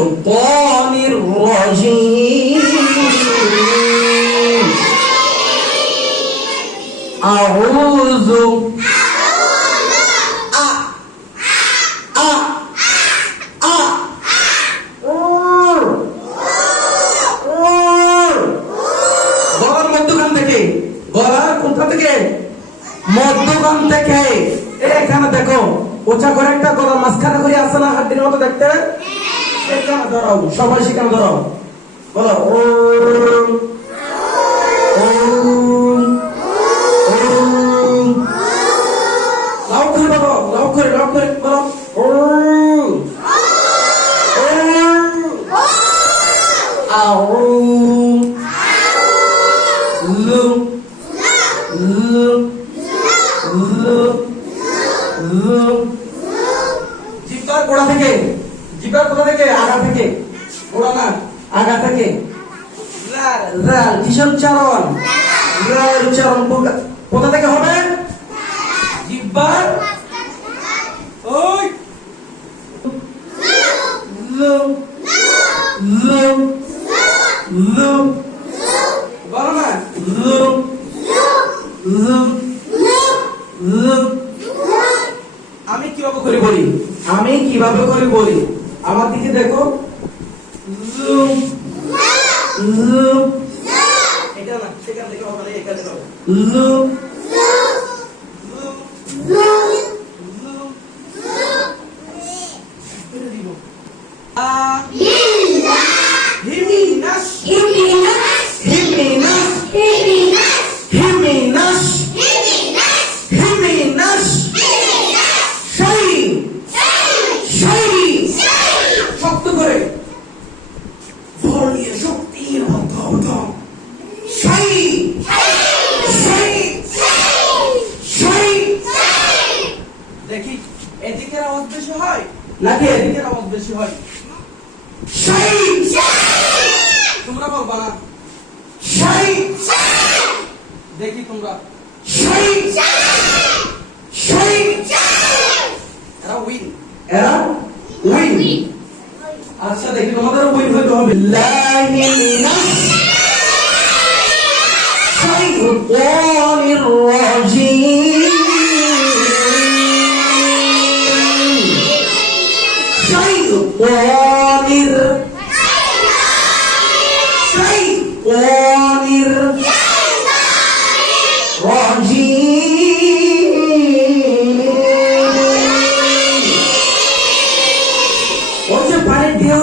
الشيطان الرجيم أعوذ গলার মধ্যখান থেকে, গলার কোথা থেকে? মধ্যখান থেকে। এখানে দেখো ওচা করে একটা গলার মাঝখানে করে আছে না, হাড্ডির মতো দেখতে, সেখানে ধরাও, সবাই সেখানে ধরাও, বলো ওম ওম ওম। লাউ করে বলো, লাউ করে বলো ওম ওম আউম লু লু লু লু। জিহ্বার গোড়া থেকে, জিহ্বার কোথা থেকে? আগা থেকে, গোড়া না, আগা থেকে। রাল কিসের উচ্চারণ? রাল উচ্চারণ কোথা থেকে হবে? জিহ্বার ওই লু লু লু, বলো না লু লু লু। আমি কিভাবে করে বলি? আমি কিভাবে করে বলি? আমার দিকে দেখো, লু লু। এটা না, সেখান থেকে হবে না, এখানে হবে লু লু লু লু। দিব আ হিমিনাস হিমিনাস হিমিনাস হিমিনাস হিমিনাস। শাই শাই শক্ত করে ভর দিয়ে শক্তির অর্থ শাই শাই শাই। দেখি এদিকের আওয়াজ বেশি হয় নাকি এদিকের আওয়াজ বেশি হয়? শাই তোমরা বলবা না শাই, দেখি তোমরা শাই শাই। এরা উইন, এরা উইন। আচ্ছা দেখি তোমাদের উইন হইতে হবে। লাহি মিনাস শাইতানির রাজিম শাইতানির শাইতানির রাজিম। ওই যে পানি দিয়ে